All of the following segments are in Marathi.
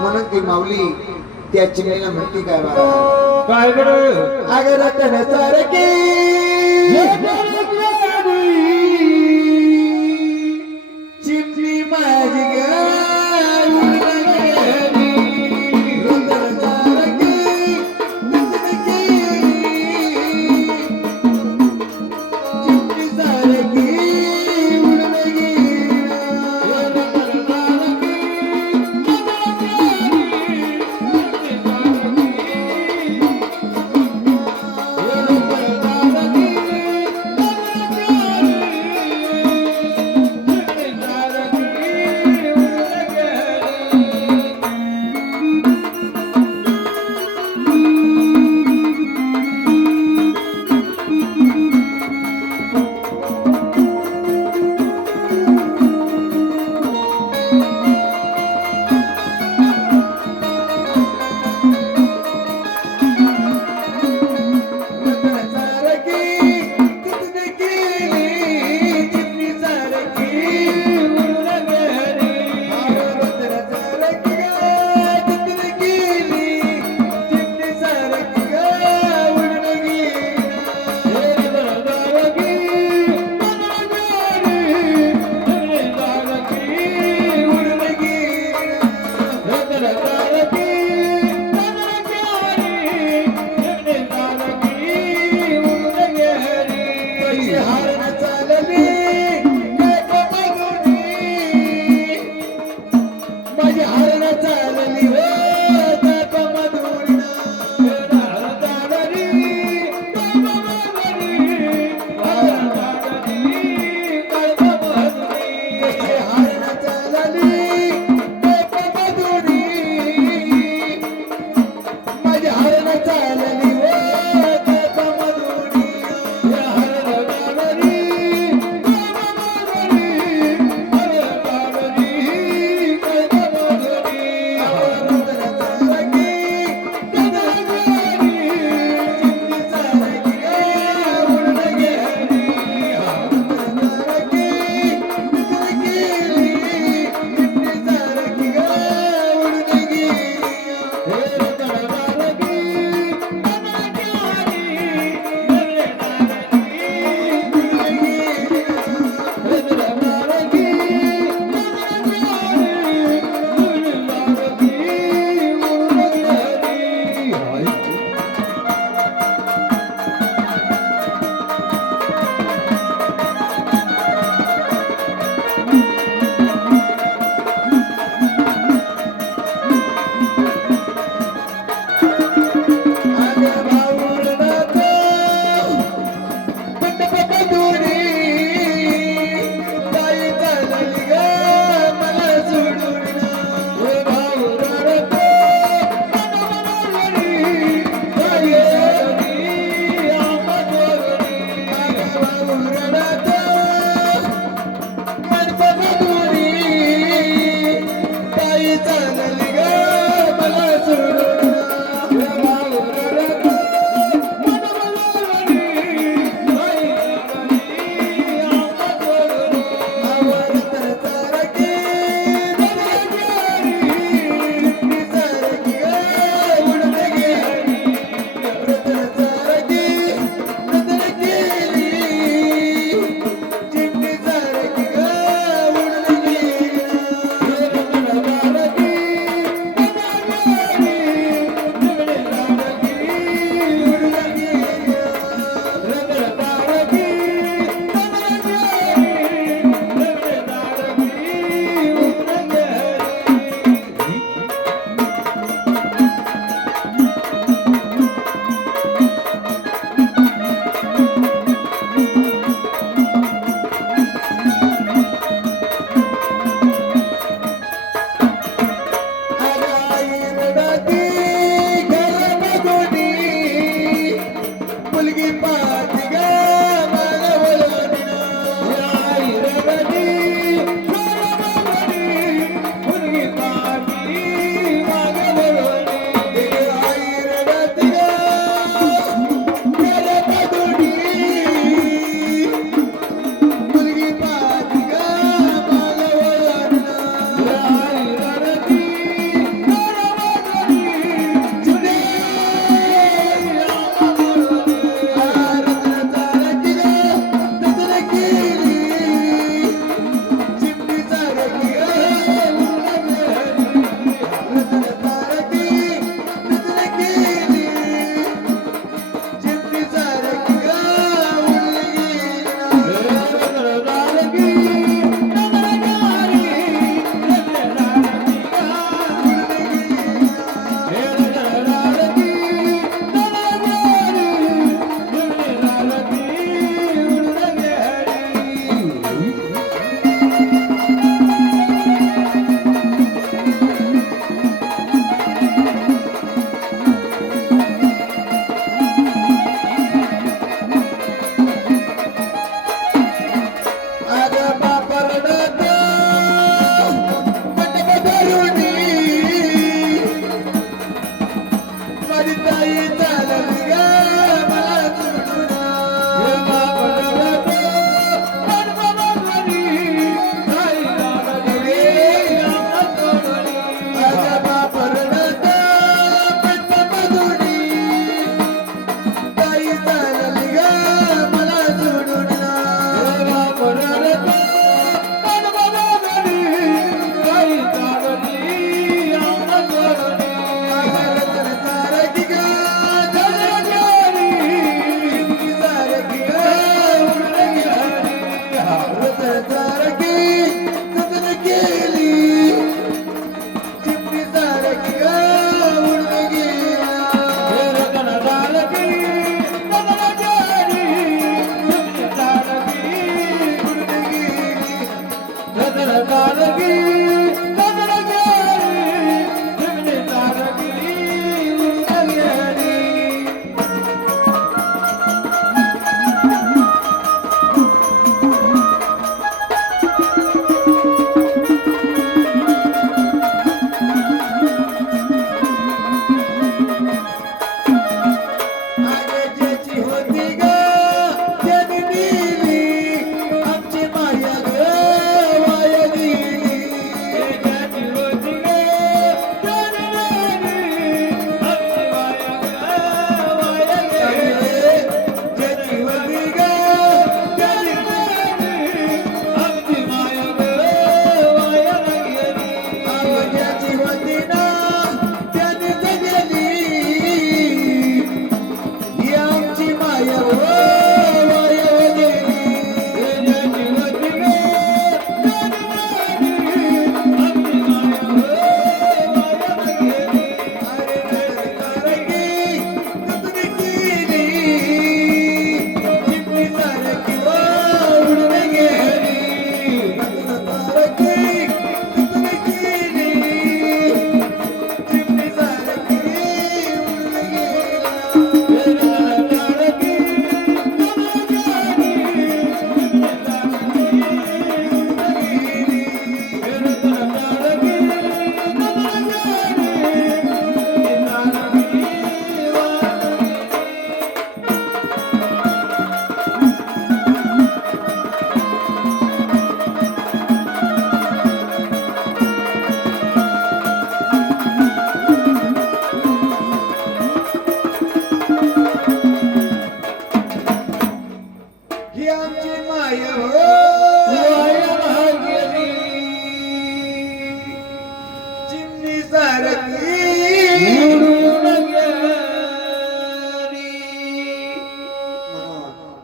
म्हणून ती माऊली त्या चिमणीला म्हणती काय बाबा काय अगर रतन सारखी.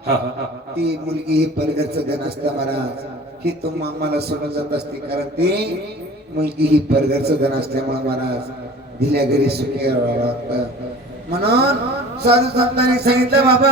ती मुलगी ही परगरचं धन असतं महाराज ही तुम्हा आम्हाला सोडून जात असते. कारण ती मुलगी ही परगरच धन असल्यामुळे महाराज दिल्या घरी सुखी राहावं लागतं. म्हणून साधू संतांनी सांगितलं बाबा